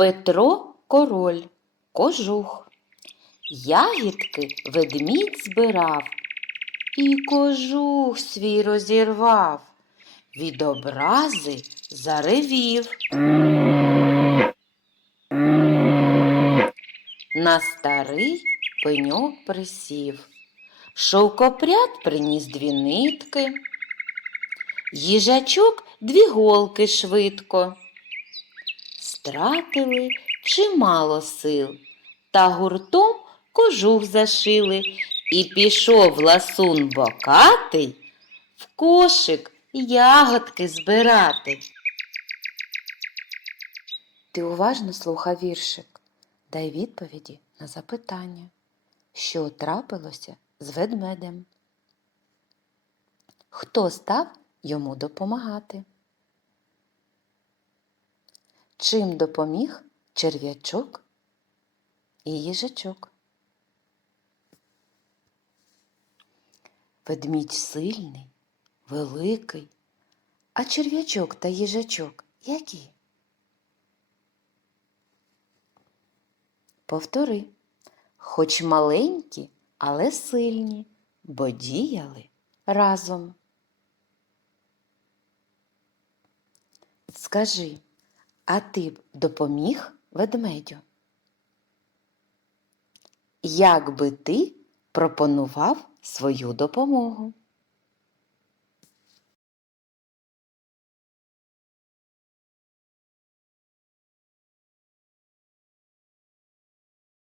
Петро король, кожух. Ягідки ведмідь збирав, і кожух свій розірвав, від образи заревів. На старий пеньок присів, шовкопряд приніс дві нитки, їжачок дві голки швидко. Стратили чимало сил, та гуртом кожух зашили, і пішов ласун бокатий в кошик ягодки збирати. Ти уважно слухай віршик, дай відповіді на запитання, що трапилося з ведмедем. Хто став йому допомагати? Чим допоміг черв'ячок і їжачок? Ведмідь сильний, великий, а черв'ячок та їжачок які? Повтори, хоч маленькі, але сильні, бо діяли разом. Скажи, а ти б допоміг ведмедю? Як би ти пропонував свою допомогу?